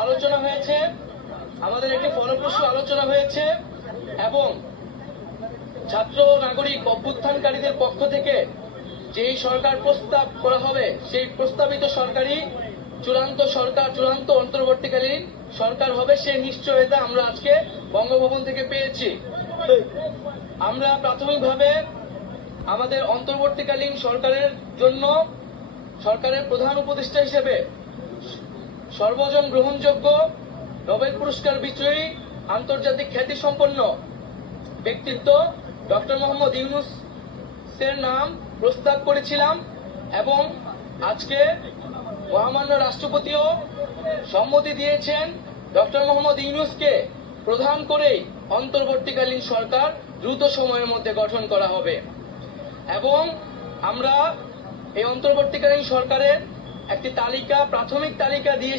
আলোচনা হয়েছে, আমাদের একটি ফলপ্রসূ আলোচনা হয়েছে এবং ছাত্র নাগরিক অভ্যুত্থানকারীদের পক্ষ থেকে যেই সরকার প্রস্তাব করা হবে সেই প্রস্তাবিত সরকারি চূড়ান্ত অন্তর্বর্তীকালীন সরকার হবে, সেই নিশ্চয়তা আমরা আজকে বঙ্গভবন থেকে পেয়েছি। আমরা প্রাথমিকভাবে আমাদের অন্তর্বর্তীকালীন সরকারের জন্য সরকারের প্রধান উপদেষ্টা হিসেবে সর্বজন গ্রহণযোগ্য নোবেল পুরস্কার বিজয়ী আন্তর্জাতিক খ্যাতিসম্পন্ন ব্যক্তিত্ব ডক্টর মোহাম্মদ ইউনূসের নাম প্রস্তাব করেছিলাম এবং আজকে মহামান্য রাষ্ট্রপতিও সম্মতি দিয়েছেন ডক্টর মোহাম্মদ ইউনূসকে প্রধান করেই অন্তর্বর্তীকালীন সরকার দ্রুত সময়ের মধ্যে গঠন করা হবে এবং আমরা এই অন্তর্বর্তীকালীন সরকারের একটি প্রাথমিক তালিকা দিয়ে